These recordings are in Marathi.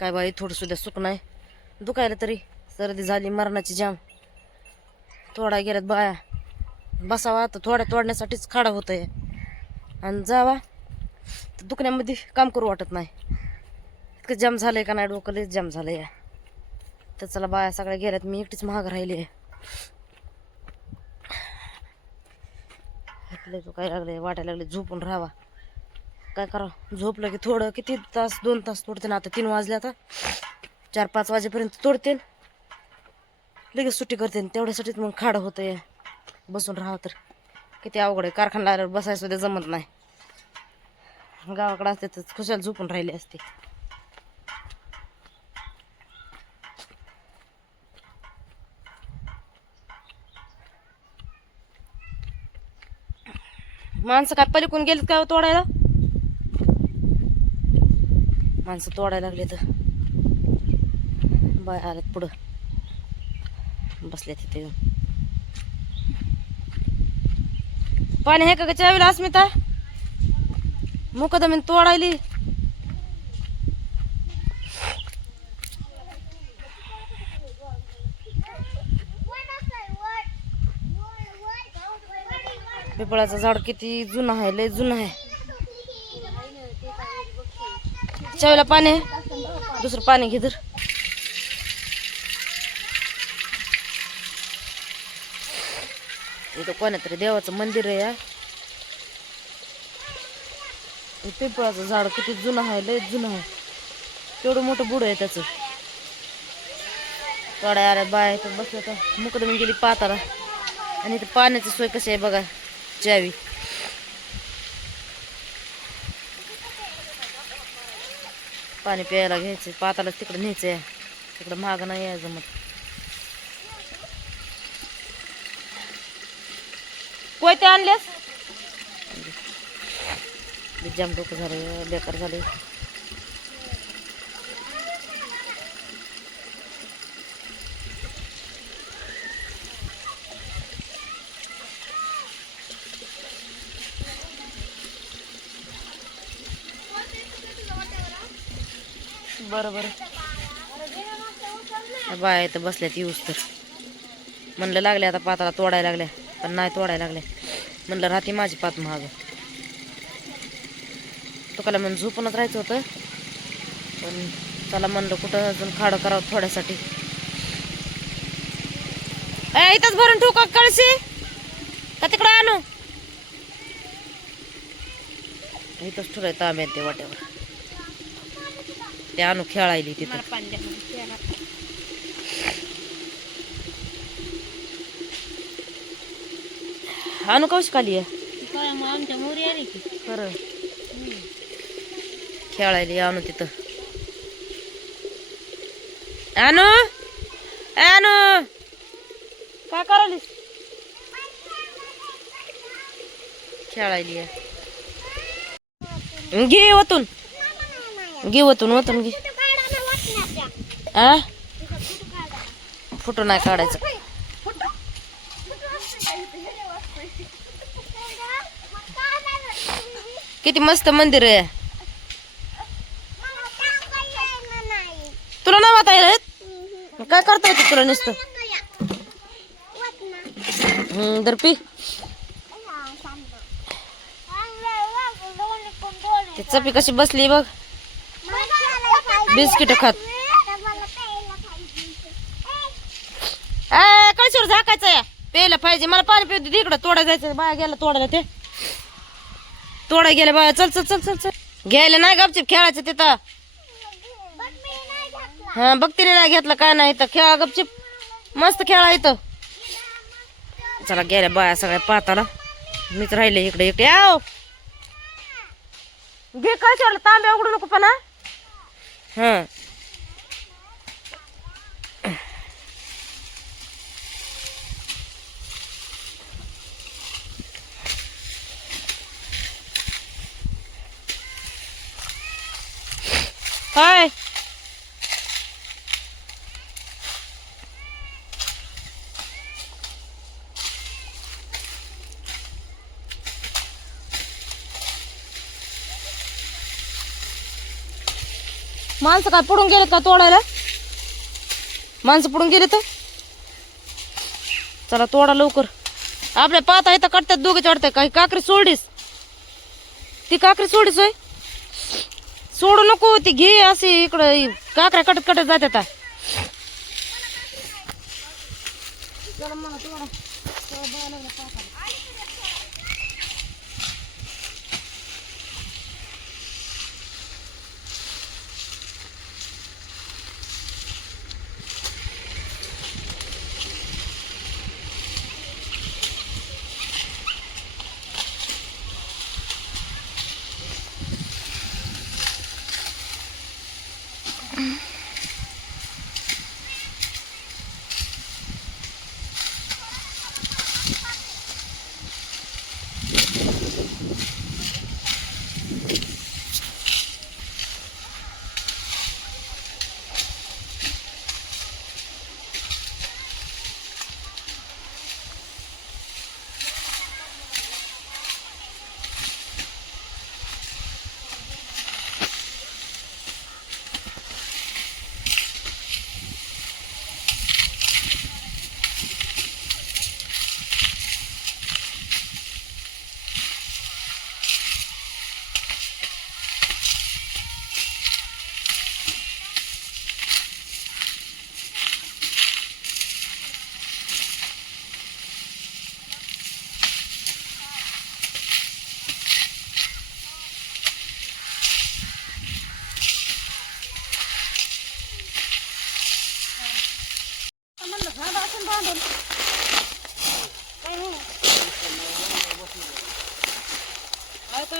काय बाई थोडं सुद्धा सुख नाही दुखायला तरी सर्दी झाली मरणाची जाम तोडा गेल्यात बाया बसावा तर थोड्या तोडण्यासाठीच खाडा होत आहे आणि जावा तर दुखण्यामध्ये काम करू वाटत नाही इतकं जाम झालंय का नाही डोकं लयच जाम झालंय तर चला बाया सगळ्या गेल्यात मी एकटीच महाग राहिली आहे काय लागले वाटायला लागले झोपून राहावा काय करावं झोपलं की थोडं किती तास 2 तास तोडते ना आता 3 वाजले आता 4-5 वाजेपर्यंत तोडते लगेच सुट्टी करते तेवढ्यासाठीच मग खाड होतंय बसून राहावं तर किती अवघड आहे कारखाना लागल्यावर बसायला सुद्धा जमत नाही गावाकडे असते तर खुशाल झोपून राहिले असते माणसं काय पलीकडून गेलीत काय तोडायला माणसं तोडायला लागले तर बाय आल्यात पुढं बसल्या तिथे येऊन पाणी आहे का चावीला अस्मिता मुकदमीन तोडायली पिपळाचं झाड किती जुनं आहे लय जुनं आहे चावीला पाणी आहे दुसरं पाणी घे तर इथं कोणा तरी देवाचं मंदिर आहे या पिंपळाचं झाड किती जुनं आहे लय जुनं आहे केवढं मोठं बुड आहे त्याचं थोड्या आल्या बाय तर बसलं तर मुकदमी गेली पाताला आणि इथं पाण्याची सोय कशी आहे बघा चावी पाणी प्यायला घ्यायचं पाताला तिकडे न्यायचंय तिकडं महाग नाही आहे जमत कोयते आणलेस जाम डोकं झालं बेकार झाले बरं बरं बाय तर बसल्यात येऊस तर म्हणलं लागले आता पाताला तोडायला लागल्या पण नाही तोडायला लागल्या म्हणलं राहते माझी पात महाग तुकाला म्हणून झोपूनच राहायचं होतं पण त्याला म्हणलं कुठं अजून खाडं करावं थोड्यासाठी इथंच भरून ठेवू का कळशी का तिकडं आणू इथंच ठेवलंय तांब्यात ते वाट्यावर ते आणू खेळायली तिथं आणू कशी खाली आहे खरं खेळायला आणू तिथं आणू आणू काय करायलीस खेळायली घे वतून घे वतून घे आ फोटो नाही काढायचं किती मस्त मंदिर आहे तुला नाही वाता येत काय करता येतं तुला नुसतं दर्पी ती चपी कशी बसली बघ बिस्किट खात कळशीवर झाकायचं प्यायला पाहिजे मला पाणी पिऊ दे इकडं तोडा जायचं बाया गेला तोडायला ते तोडा गेल्या बाया चल चल चल चल चल घ्यायला नाही गपचिप खेळायचं तिथं हा बघतीने नाही घेतलं काय नाही इथं खेळा गपचिप मस्त खेळा इथं चला गेल्या बाया सगळ्या पाताला मीच राहिले इकडे इकडे आव घे कळशीवर तांब्या उघडू नको पण हा काय माणसं काय पडून गेलेत का तोडायला? माणसं पडून गेले तर चला तोडा लवकर. आपल्या पाता इथं कटतात दोघे चढतात. काही काकरी सोडीस, ती काकरी सोडीस होय. सोडू नको ती घे अशी इकडं काकऱ्या कटत कटत जात्यात.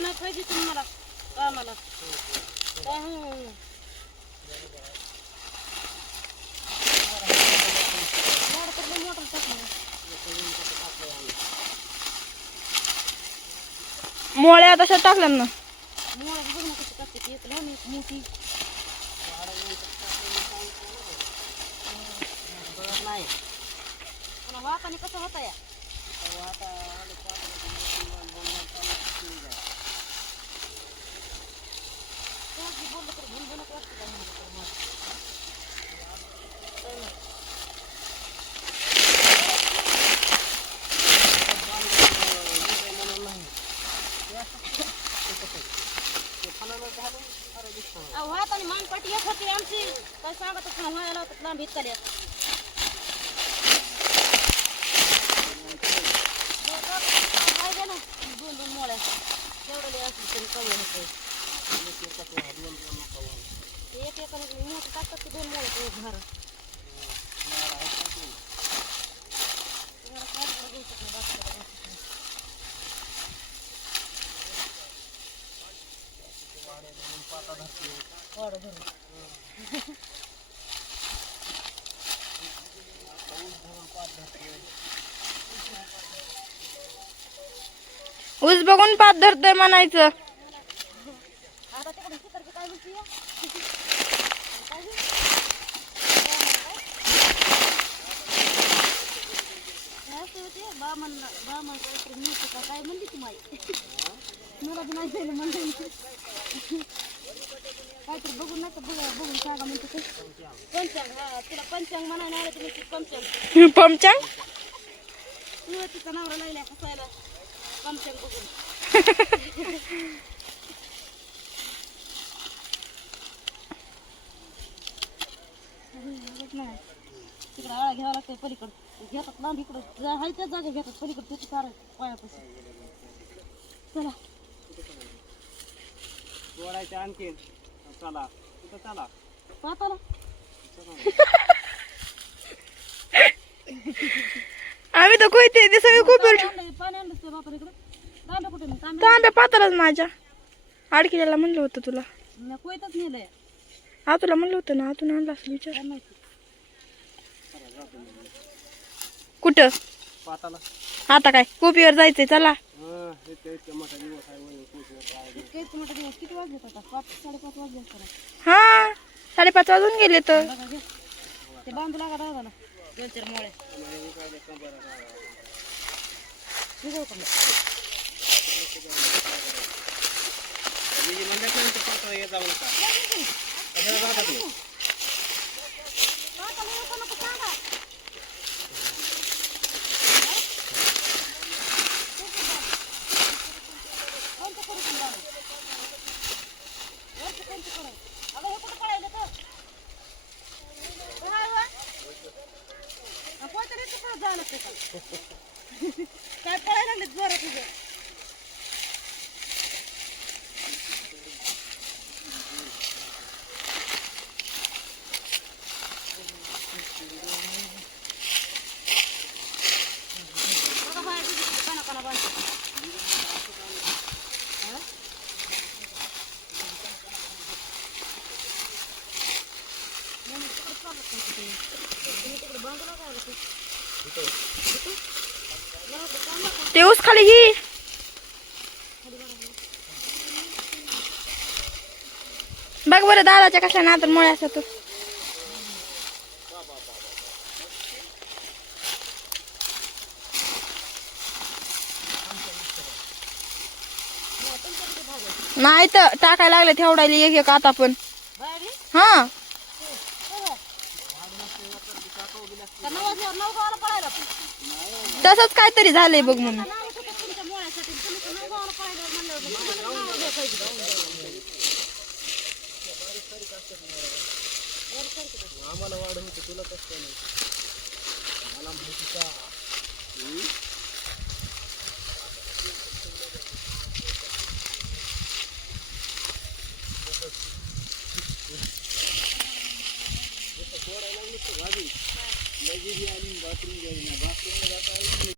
नाही पाहिजे तुम्ही मला कामाला. मोळ्या तशा टाकल्या ना. मोळ्या बघ ना कशी टाकते ती. एक लहान एक मोठी नाही पण वाताने कसं होता या बोललं तर घेऊन बनत वाटतं. वाताने मानपाटी एक होती आमची. काय सांगतच ना व्हायला होतं लांब इतकल्या. दोन दोन मोळ्या तेवढं असली तरी कमी होते. एक एकाने मोठं टाकतात ते दोन मोळ्याचं एक घर. ऊस बघून पात धरतोय म्हणायचं. आता तिकडे तिकडे काय म्हणते बामण बामण काहीतरी मिळते का काय म्हणली ती माई. मला बी नाही झालं म्हणलं काहीतरी बघून नाही तर बघून सांगा म्हणते ते पंचांग. हा तुला पंचांग म्हणायला आलं तुम्ही पंचांग. पंचांग तुला तिचा नवरा लायला हसायला पंचांग बघून. तिकडे आळा घ्यावा लागतंय पलीकडं. घेतात लांब इकडं हाय त्या जागा घेतात पलीकडं तिथे सारं पायापाशी. चला तोडायचे आणखीन. चला तिथं चला पाहताला आम्ही तर कोयते ते सगळे खूप पाणी आणलं ते बापर इकडं. तांब्या कुठे नाही तांब्या पातालाच माझ्या आडकिल्याला म्हणलं होतं तुला. मी कोयतच नेलंय. हा तुला म्हणलं होतं ना आतून आणला असं विचार. काय माहिती कुठं पाताला. आता काय कोपीवर जायचंय चला. इतका मोठा दिवस आहे वय कोपीवर. किती मोठा दिवस किती वाजले आता 5-5:30 वाजले असतात. हा 5:30 वाजून गेले तर. बघा घे ते बांधू लागा दादाला 2-4 मोळे. निघाव का म्हणजे म्हणलं पाताला येत जाऊ नका. कशाला जाता ते? काय पळायला लागले जोरात तुझं ते ऊस खाली घे. बघ बरं दादाच्या कशा ना तर मुळे असतात. नाही तर टाकायला लागले तेवढायला एक एक आता पण. हा तसंच काहीतरी झालंय बघ म्हणून. आम्हाला वाढ होते तुला कसं नाही मला माहिती का भाजी आणि बाथरूम